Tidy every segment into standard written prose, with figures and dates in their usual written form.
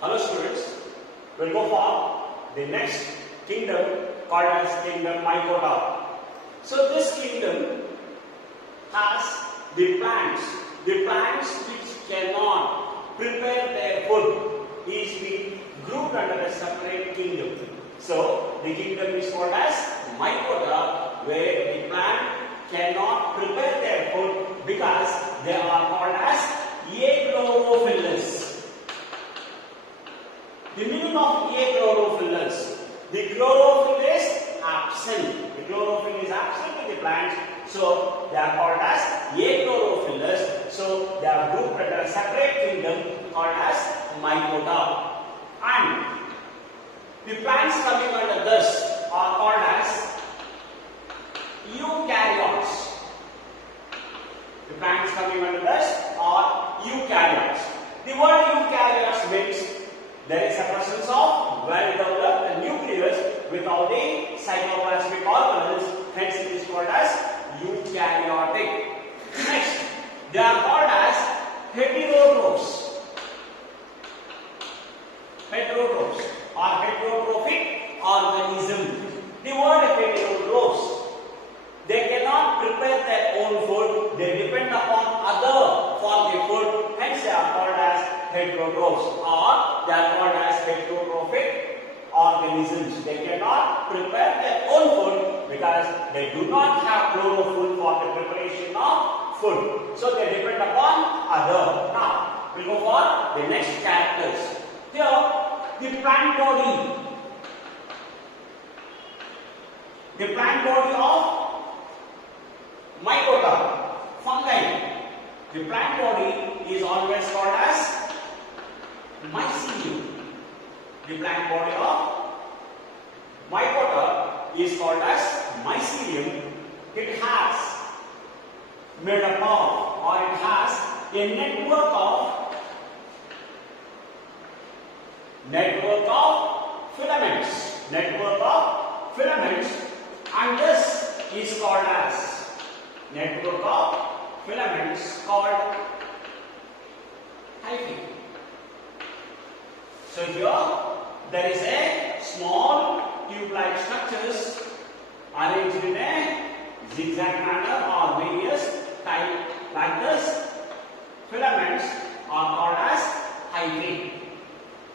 Hello students, we'll go for the next kingdom called as kingdom Mycota. So this kingdom has the plants which cannot prepare their food is being grouped under a separate kingdom. So the kingdom is called as Mycota, where the plant cannot prepare their food because they are called as achlorophyllous. The meaning of achlorophyllous, the chlorophyll is absent. The chlorophyll is absent in the plants, so they are called as achlorophyllous. So they are grouped under a separate kingdom called as Mycota. And the plants coming under this are called as eukaryotes. The plants coming under this are eukaryotes. The word eukaryotes means there is a presence of well-developed nucleus without the cytoplasmic organelles, hence it is called as eukaryotic. Next, they are called as heterotrophs. Heterotrophs are heterotrophic organisms. The word heterotrophs, they cannot prepare their own food, they depend upon other for their food, hence they are called as heterotrophs, or they are called as heterotrophic organisms. They cannot prepare their own food because they do not have chlorophyll for the preparation of food. So they depend upon other. Now, we will go for the next characters. Here, the plant body. The plant body of Mycota, fungi. The plant body is always called as mycelium. The plant body of Mycota is called as mycelium. It has made up of, or it has a network of filaments. Network of filaments, and this is called as network of filaments called hyphae. So here there is a small tube-like structures arranged in a zigzag manner or various type like this. Filaments are called as hyphae.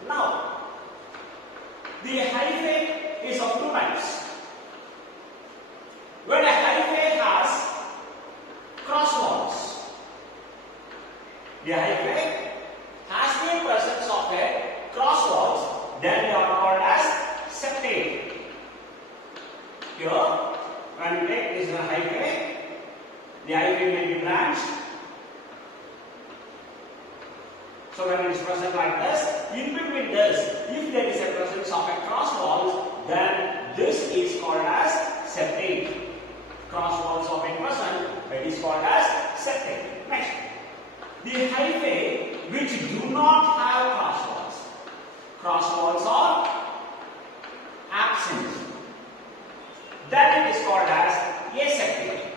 Now, the hyphae is of two types. When a hyphae has cross walls, the hyphae has the presence of a cross walls, then they are called as septate. Here, when we take this hyphae, the hyphae may be branched. So when it is present like this, in between this, if there is a presence of a cross walls, then this is called as septate. Cross walls of being present, it is called as septate. Next, the hyphae which do not have cross walls. Cross walls are absent. Then it is called as aseptate.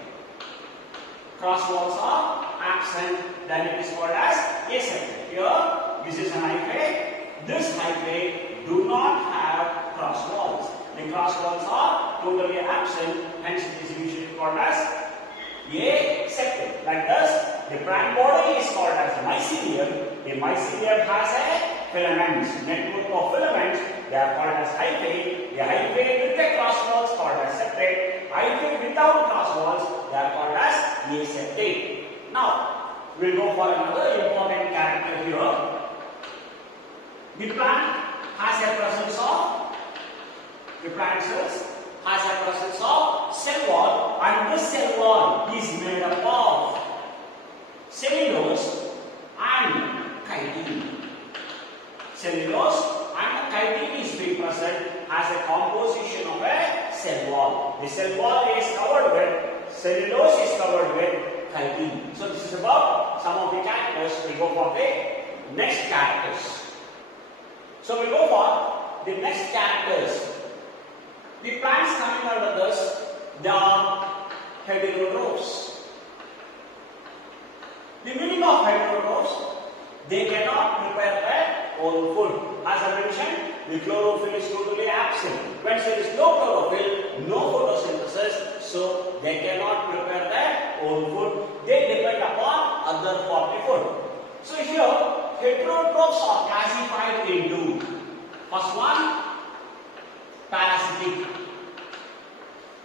Cross walls are absent, then it is called as aseptate. Here, this is an hyphae. This hyphae do not have cross walls. The cross walls are totally absent, hence it is usually called as aseptate. Like this, the plant body is called as mycelium. The mycelium has a filaments, network of filaments. They are called as hyphae. The hyphae with the cross walls called as septate. Hyphae without cross walls, they are called as aseptate. Now, we will go for another important character here. The plant has a presence of, the plant cells has a presence of cell wall, and this cell wall is made up of cellulose and chitin. Cellulose and chitin is being present as a composition of a cell wall. The cell wall is covered with, cellulose is covered with chitin. So this is about some of the characters. We will go for the next characters. So we will go for the next characters. The plants coming under this, they are heterotrophs. The meaning of heterotrophs, they cannot prepare their own food. mentioned, the chlorophyll is totally absent. When there is no chlorophyll, no photosynthesis, so they cannot prepare their own food. They depend upon other for the food. So here, heterotrophs are classified into first one, parasitic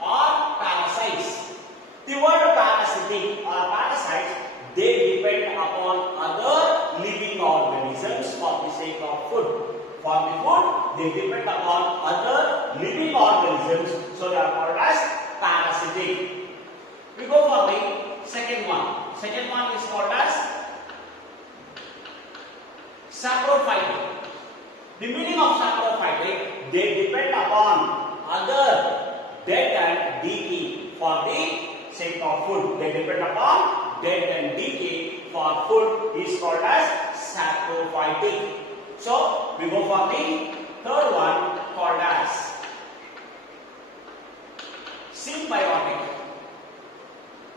or parasites. The word parasitic or parasites, they depend upon other living organisms for the sake of food. For the food, they depend upon other living organisms, so they are called as parasitic. We go for the second one. Second one is called as saprophytic. The meaning of saprophytic, they depend upon other dead and decay for the sake of food. They depend upon dead and decay for food is called as saprophytic. So we go for the third one called as symbiotic.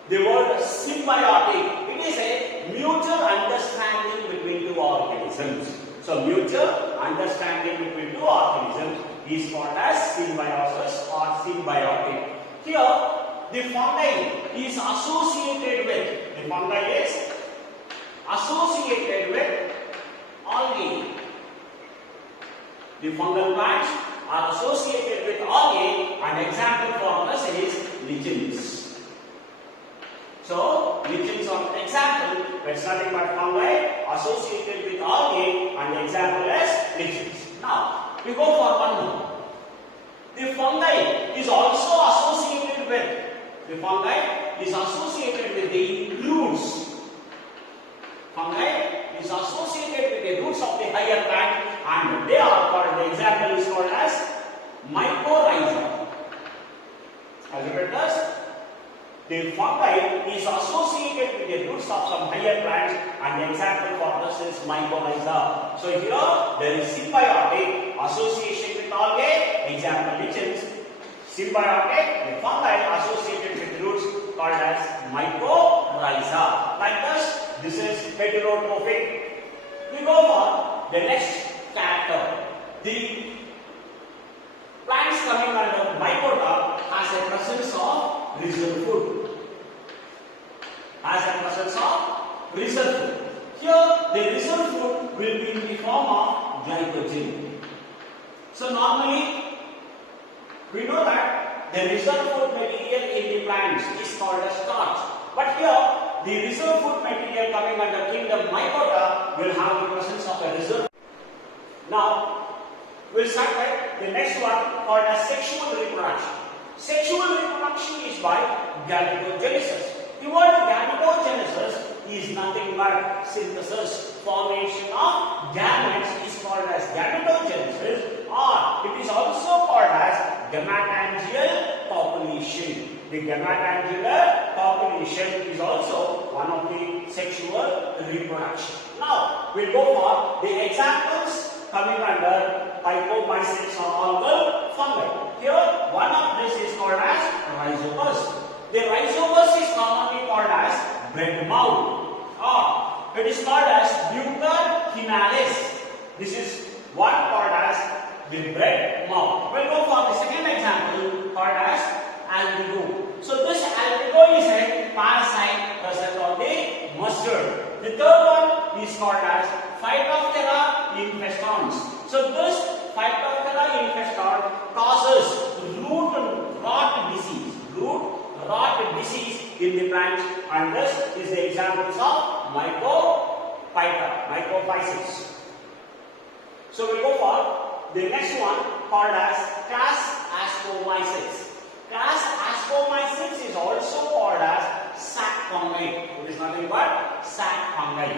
The word symbiotic, it is a mutual understanding between two organisms. So mutual understanding between two organisms is called as symbiosis or symbiotic. Here the fungi is associated with algae. The fungal plants are associated with algae, and example for this is lichens. So lichens are an example, but it's nothing but fungi associated with algae, and the example is lichens. Now we go for one more. The fungi is also associated with the roots. Fungi is associated with the roots of the higher plant, and they are called, the example is called as mycorrhiza. As you read this, the fungi is associated with the roots of some higher plants, and the example for this is mycorrhiza. So here there is symbiotic association with algae, example lichens. Symbiotic, the fungi associated with roots called as mycorrhiza. Like this is heterotrophic. We go for the next character. The plants coming under Mycota has a presence of reserve food. Here the reserve food will be in the form of glycogen. So normally we know that the reserve food material in the plants is called as starch. But here the reserve food material coming under kingdom Mycota will have the presence of a reserve. Now we'll start with the next one called as sexual reproduction. Sexual reproduction is by gametogenesis. The word gametogenesis is nothing but synthesis. Formation of gametes is called as gametogenesis, or it is also called as gametangial population. The gametangular population is also one of the sexual reproduction. Now we'll go for the examples coming under Deuteromyces or algal fungi. Here one of this is called as rhizopus. The rhizopus is commonly called as bread mold, or it is called as Deuteromyces. This is what called as the bread mold. We'll go for the second example called as algae. So this algae is a parasite present on the mustard. The third one is called as Phytophthora infestans. So this Phytophthora infestan causes root rot disease in the plant, and this is the examples of mycophysis. So we go for the next one called as Ascomyces. Ascomyces is also called as sac fungi. It is nothing but sac fungi.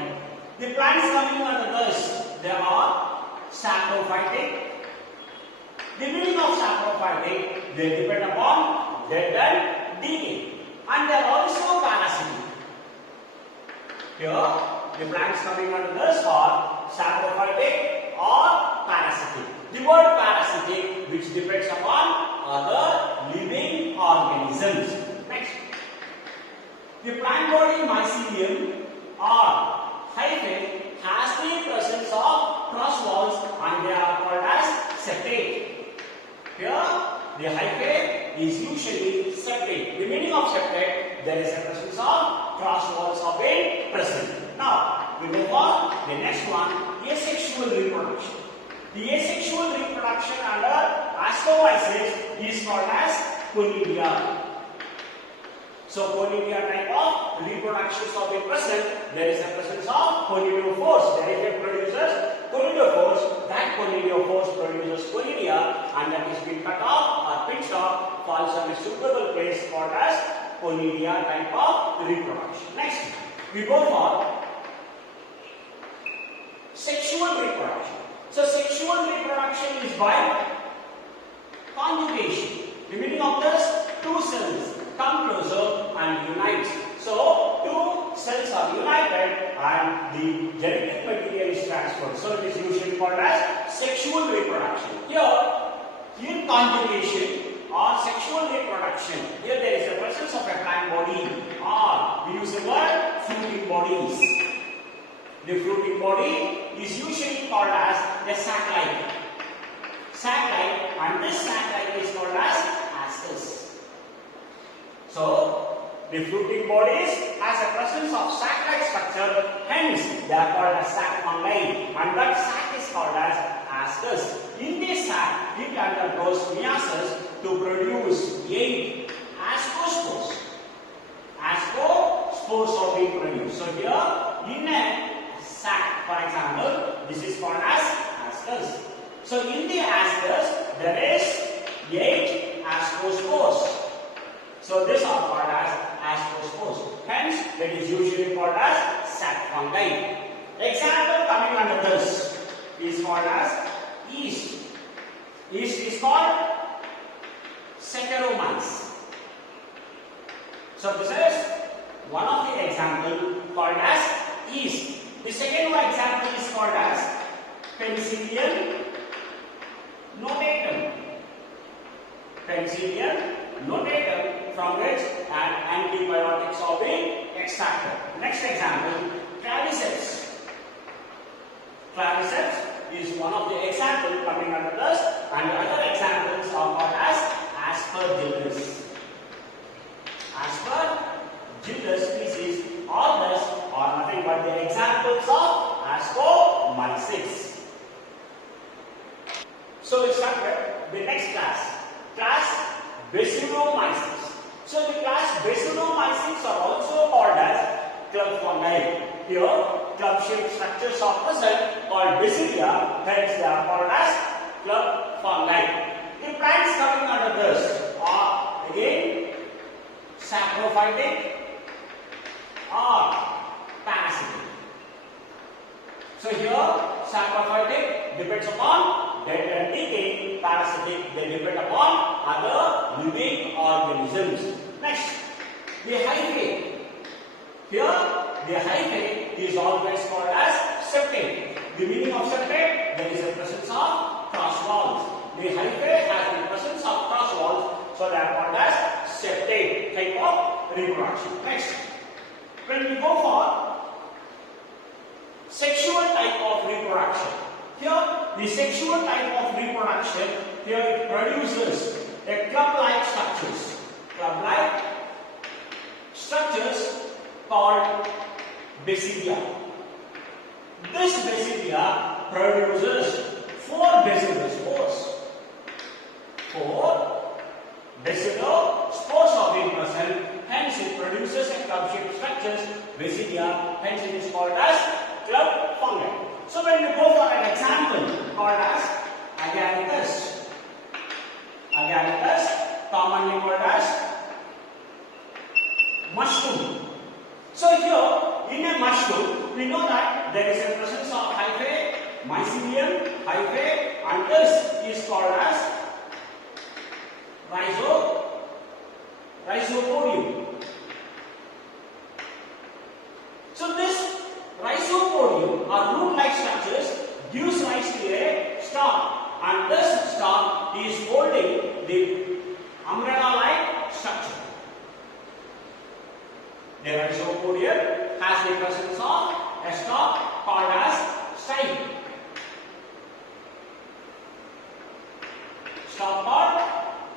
The plants coming under this, they are saprophytic. The meaning of saprophytic, they depend upon dead and decay, and they are also parasitic. Here, the plants coming under this are saprophytic or parasitic. The word parasitic, which depends upon other living organisms. Next, the plant body mycelium or hyphae has the presence of cross walls, and they are called as the hyphae is usually septate. The meaning of septate, there is a presence of cross walls of a present. Now, we move on. The next one, asexual reproduction. The asexual reproduction under Ascomyces is called as conidia. So, conidia type of reproductions of a present, there is a presence of conidiophores. The hyphae produces conidiophores. That conidiophores produces conidia, and that is being cut off or pinched off, falls on a suitable place called as conidia type of reproduction. Next, we go for sexual reproduction. So, sexual reproduction is by conjugation. The meaning of this, two cells come closer and unite. So, two cells are united and the genetic material is transferred. So, it is usually called as sexual reproduction. Here, in conjugation or sexual reproduction, here there is a presence of a plant body, or we use the word fruiting bodies. The fruiting body is usually called as a sac-like. Sac-like, and this sac-like is called as ascus. So, the fruiting bodies has a presence of sac-like structure, hence they are called as sac fungi, and that sac is called as ascus. In this sac, it undergoes meiosis to produce 8 ascospores. Ascospores are being produced. So, here in a sac, for example, this is called as ascus. So, in the ascus, there is 8 ascospores. So, these are called as ascospores. Hence, that is usually called as sac fungi. Example coming under this is called as yeast. Yeast is called Saccharomyces. So, this is one of the examples called as yeast. The second example is called as Penicillium notatum. Penicillium notatum, from which an antibiotics are being extracted. Next example, claviceps. Claviceps is one of the examples coming under this, and the other examples are called as Aspergillus. Aspergillus species, all this are nothing but the examples of Ascomyces. So we start with the next class Basidiomyces. So the class Basidiomyces are also called as club fungi. Here, club-shaped structures are present called basidia, hence they are called as club fungi. The plants coming under this are again saprophytic or parasitic. So here, saprophytic depends upon dead and decay, parasitic they depend upon other living organisms. Next, the hyphae. Here, the hyphae is always called as septate. The meaning of septate, there is a presence of cross walls. The hyphae has the presence of cross walls, so they are called as septate type of reproduction. Next, when we go for sexual type of reproduction, here the sexual type of reproduction, here it produces a club-like structures. Club-like structures called basidia. This basidia produces 4 basidospores. 4 basidospores are being present, hence it produces a club-shaped structures, basidia, hence it is called as club fungi. So when we go for an example called as Agaricus, commonly called as mushroom. So here in a mushroom, we know that there is a presence of hyphae, mycelium, hyphae, and this is called as rhizopodium. So this rhizopodium or root-like structures gives rise to a stalk, and this stalk is holding the umbrella-like structure. The rhizopodium has the presence of a stalk called as style. Stalk called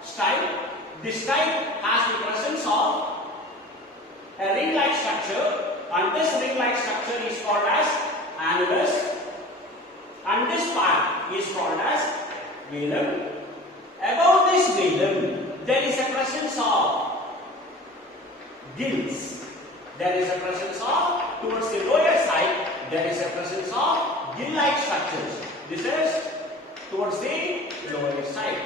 style. This type has the presence of a ring-like structure, and this ring-like structure is called as annulus, and this part is called as velum. Above this velum, there is a presence of gills. There is a presence of, towards the lower side, there is a presence of gill-like structures. This is towards the lower side.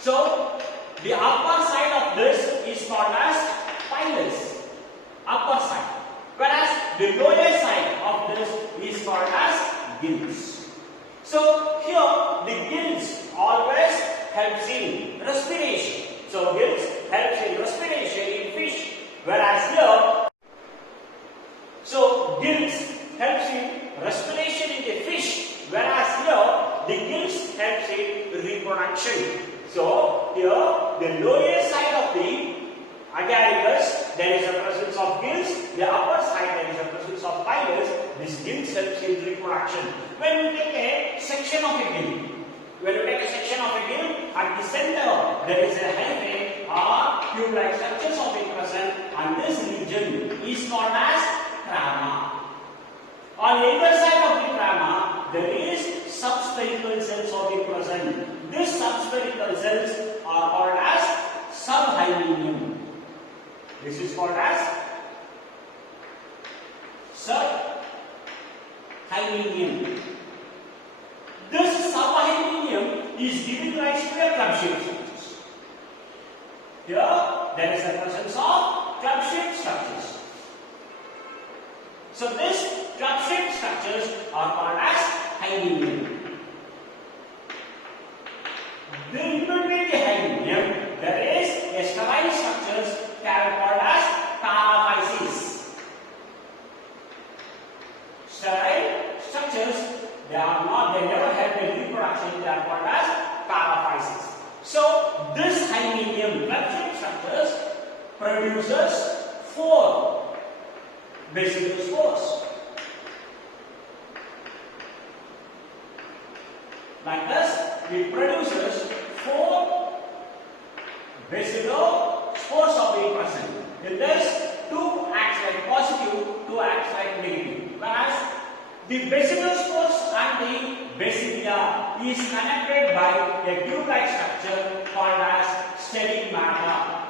So, the upper side of this is called as pilus, upper side, whereas the lower side of this is called as gills. So, here the gills always helps in respiration. So, gills helps in respiration in fish, whereas here, so gills helps in respiration in the fish, whereas here the gills helps in reproduction. So, here the lower side of the agaricus, there is a presence of gills. The upper side, there is a presence of pilus. This gills helps in reproduction. When we take a section of a gill, at the center there is a hyphae or tube-like structures of being present, and this region is called as trama. On the other side of the trama, there is subspherical cells of being present. These subspherical cells are called as subhymenium. This is called as subhymenium. This subhymenium is giving rise to a club-shaped structures. Here, there is a presence of club-shaped structures. So, these club-shaped structures are called as hymenium. In between the hymenium, there is a sterile structures called as paraphyses. Sterile structures, they never have a reproduction, they are called as paraphyses. So, this hymenium club-shaped structures produces 4 basic spores. Like this, it produces 4 basilar spores of being present. In this, 2 acts like positive, 2 acts like negative. Whereas the basilar spores and the basilia is connected by a tube-like structure called as stigmata.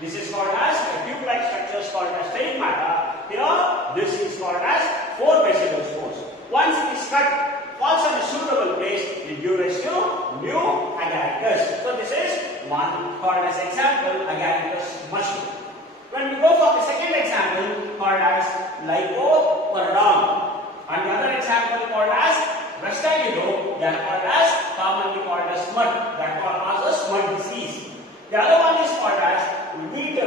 This is called as a tube-like structure called as stigmata. Here, this is called as 4 basilar spores. Once it is cut, falls on a suitable place, it gives rise to new agaricus. So this is one called as example agaricus mushroom. When we go for the second example called as Lycopterodon, and the other example called as Vestagido, they are called as commonly called as mud, that causes mud disease. The other one is called as wheat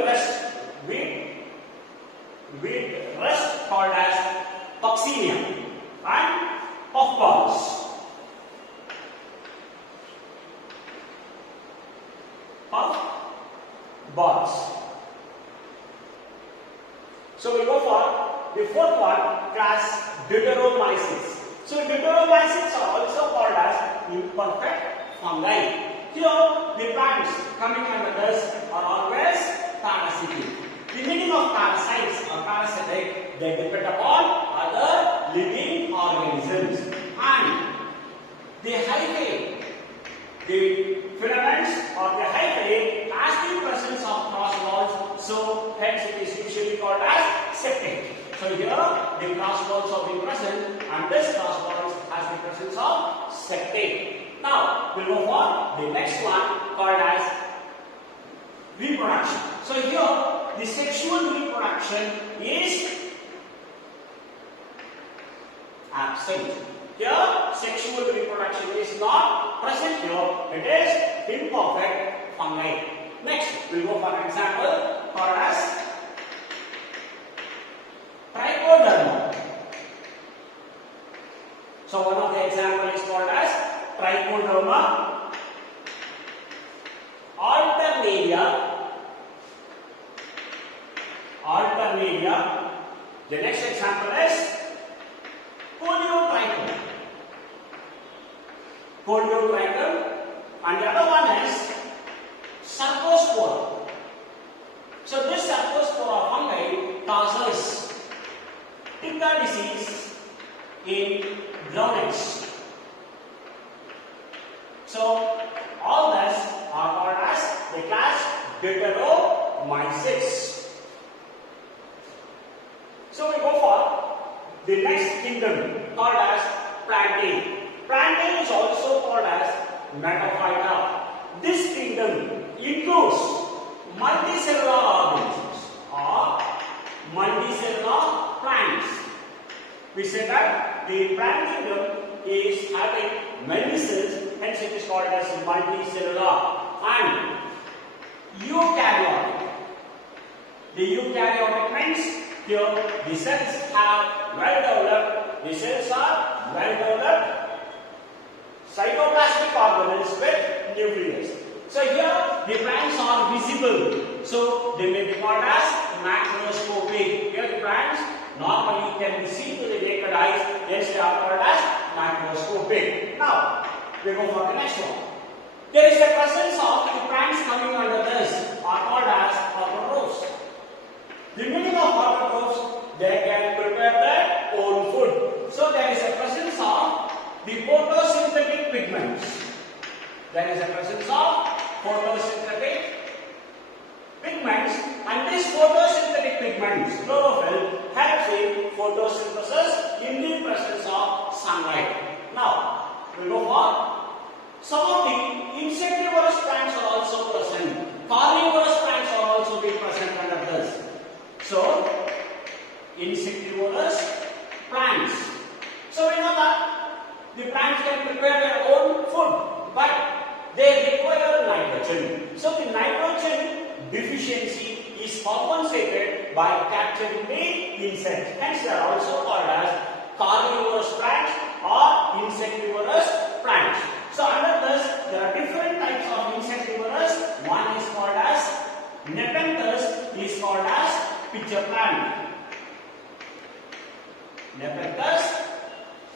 rust called as Coccinia, and puffballs. Puffballs. So we go for the fourth one, class Deuteromyces. So Deuteromyces are also called as imperfect fungi. Here the plants coming under this are always parasitic. The meaning of parasites or parasitic, they depend upon other living organisms, and the hyphae, the filaments or the hyphae has the presence of cross walls, so hence it is usually called as septate. So here the cross walls are being present, and this cross walls has the presence of septate. Now we'll go for the next one called as reproduction. So here the sexual reproduction is absent. Here sexual reproduction is not present here. It is imperfect fungi. Next we'll go for an example called as trichoderma. So one of the examples is called as trichoderma alternaria. The next example is Poliotrichum. Deuteromyces, and the other one is Sarcospora. So this Sarcospora fungi causes ticker disease in groundnuts. So all these are called as the class Deuteromyces. So we go for the next kingdom called as plantae. Plantae is also called as Mycota. This kingdom includes multicellular organisms or multicellular plants. We say that the plant kingdom is having many cells, hence it is called as multicellular. And eukaryotic. The eukaryotic means here the cells have well developed, the cells are well developed cytoplasmic organelles with nucleus. So here the plants are visible, so they may be called as macroscopic. Here the plants normally can be seen to the naked eyes, hence they are called as macroscopic. Now we go for the next one. There is the presence of the plants coming under this are called as heterotrophs. The meaning of heterotrophs, they can prepare their own food. So there is a presence of the photosynthetic pigments. There is a presence of photosynthetic pigments, and these photosynthetic pigments, chlorophyll, helps in photosynthesis in the presence of sunlight. Now we will go for some of the insectivorous plants are also present. Carnivorous plants are also being present under this. So insectivorous plants. So we know that the plants can prepare their own food, but they require nitrogen. So the nitrogen deficiency is compensated by capturing the insects. Hence they are also called as carnivorous plants or insectivorous plants. So under this there are different types of insectivorous. One is called as Nepenthes, is called as pitcher plant. Nepenthes,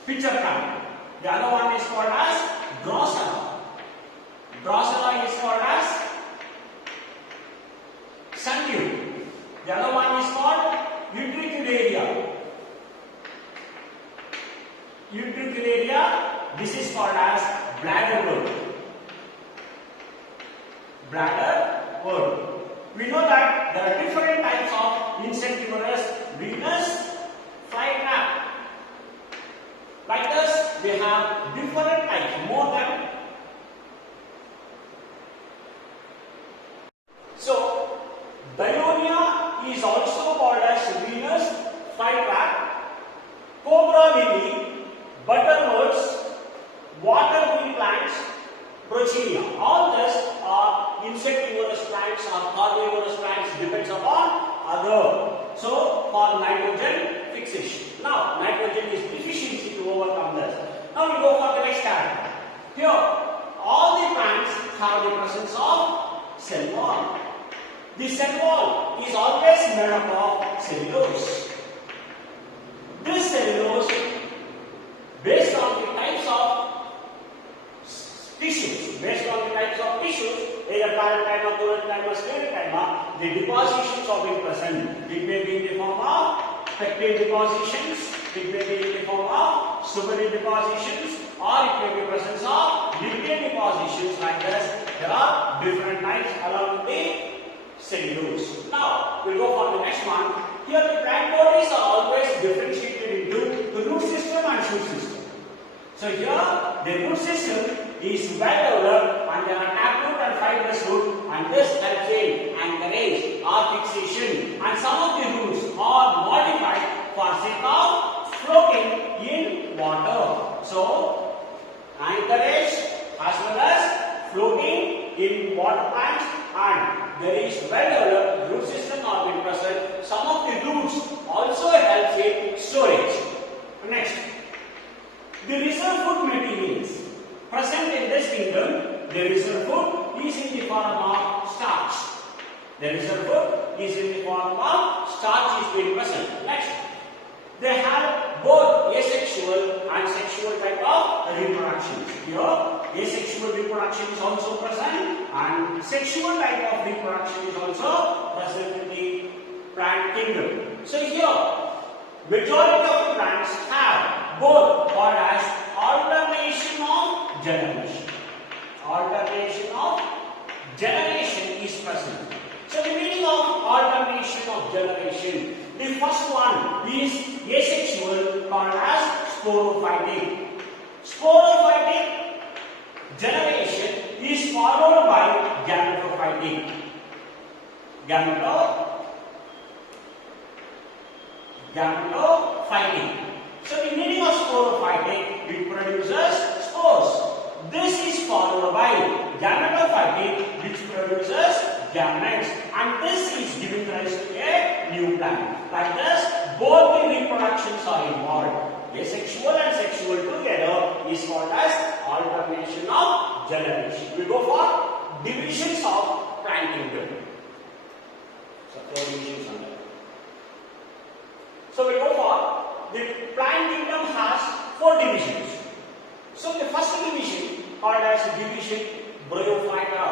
pitcher plant. The other one is called as Drosera. Drosera is called as sundew. The other one is called Utricularia. Utricularia, this is called as bladderwort. Bladderwort. We know that there are different types of insectivorous: Venus, flytrap. Like this, we have different types, more than. So, Dionia is also called as Venus flytrap, cobra lily, butterworts, waterweed plants, Prochinia. All these are insectivorous plants or carnivorous plants, depends upon other. So, for nitrogen fixation. Now, nitrogen is deficiency to overcome this. Now, we go for the next character. Here, all the plants have the presence of cell wall. The cell wall is always made up of cellulose. This cellulose, based on the types of tissues, either parenchyma, parenchyma, sclerenchyma, the depositions are being present. It may be in the form of pectine depositions, it may be in the form of suberin depositions, or it may be presence of lignin depositions like this. There are different types along with the cellulose. Now, we will go for the next one. Here the plant bodies are always differentiated into the root system and shoot system. So here the root system is well developed and there are taproot and fibrous root, and this helps in anchorage or fixation, and some of the roots are modified for sake of floating in water. So anchorage as well as floating in water plants, and there is well developed root system are being present. Some of the roots also helps in storage. Next, the reserve food materials present in this kingdom, the reserve food is in the form of starch. The reserve food is in the form of starch is being present. Next, they have both asexual and sexual type of reproduction. Here, asexual reproduction is also present and sexual type of reproduction is also present in the plant kingdom. So here, majority of the plants have both called as alternation of generation. Alternation of generation is present. So the meaning of alternation of generation, the first one is asexual called as sporophytic. Sporophytic generation is followed by gametophytic. Gametophytic. So the meaning of sporophytic, it produces spores. This is followed by gametophytic, which produces gametes, and this is giving rise to a new plant. Like this, both the reproductions are involved. Asexual and sexual together is called as alternation of generation. We go for divisions of plant kingdom. So 4 divisions under. So we go for the plant kingdom has 4 divisions. So the first division called as division Bryophyta.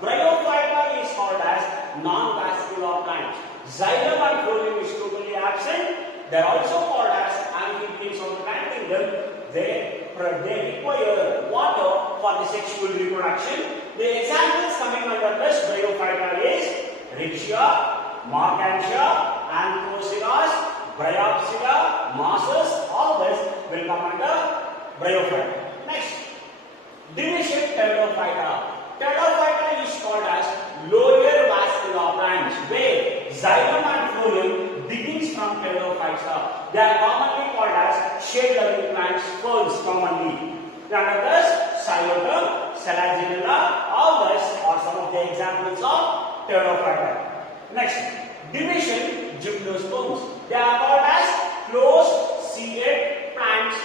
Bryophyta is called as non-vascular plants. Xylem and phloem is totally absent. They are also called as amphibians of the plant kingdom. They require water for the sexual reproduction. The examples coming under this Bryophyta is Riccia, Margantia, Anthrocillas, Bryopsida, Mosses. All this will come under Bryophyta. Next, division Pteridophyta. Pteridophyta is called as lower vascular plants, where xylem and phloem begins from Pteridophyta. They are commonly called as shade-loving plants, ferns commonly. Under this, Xylotum, Selaginella, all this are some of the examples of Pteridophyta. Next, division Gymnosperms. They are called as close-seeded plants.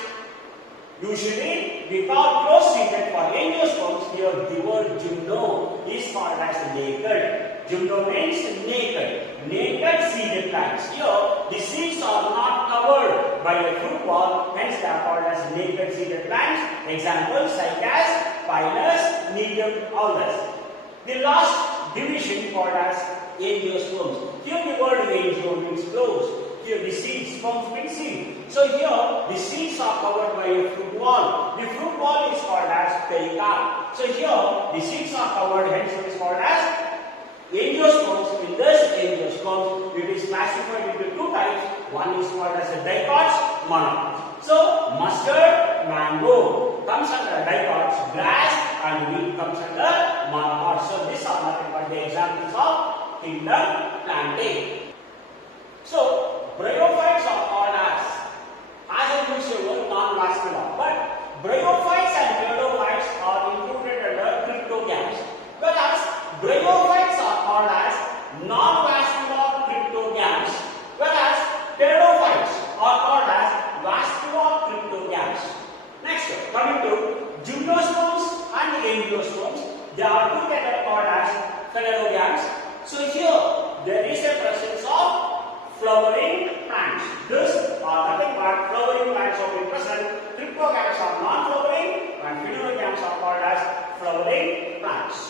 Usually, we call close-seeded for angiosperms. Here, the word gymno is called as naked. Gymno means naked. Naked seeded plants. Here, the seeds are not covered by a fruit wall. Hence, they are called as naked seeded plants. Examples such as Pinus, Nedium, all this. The last division called as angiosperms. Here, the word angio means close. Here the seeds, sperms means seed. So here the seeds are covered by a fruit wall. The fruit wall is called as pericarp. So here the seeds are covered, hence it is called as angiosperms. In this angiosperms, it is classified into 2 types. One is called as a dicots, monocots. So mustard, mango comes under dicots, grass and wheat comes under monocots. So these are nothing but the examples of kingdom plantae. So bryophytes are called as usual non-vascular, but bryophytes and pteridophytes are included under cryptogams, whereas bryophytes are called as non-vascular cryptogams, whereas pteridophytes are called as vascular cryptogams. Next, coming to gymnosperms and angiosperms, they are together called as phenologams. So here there is a presence of flowering plants. These are nothing but flowering plants of present. Cryptogams are non-flowering and phenologams are called as flowering plants.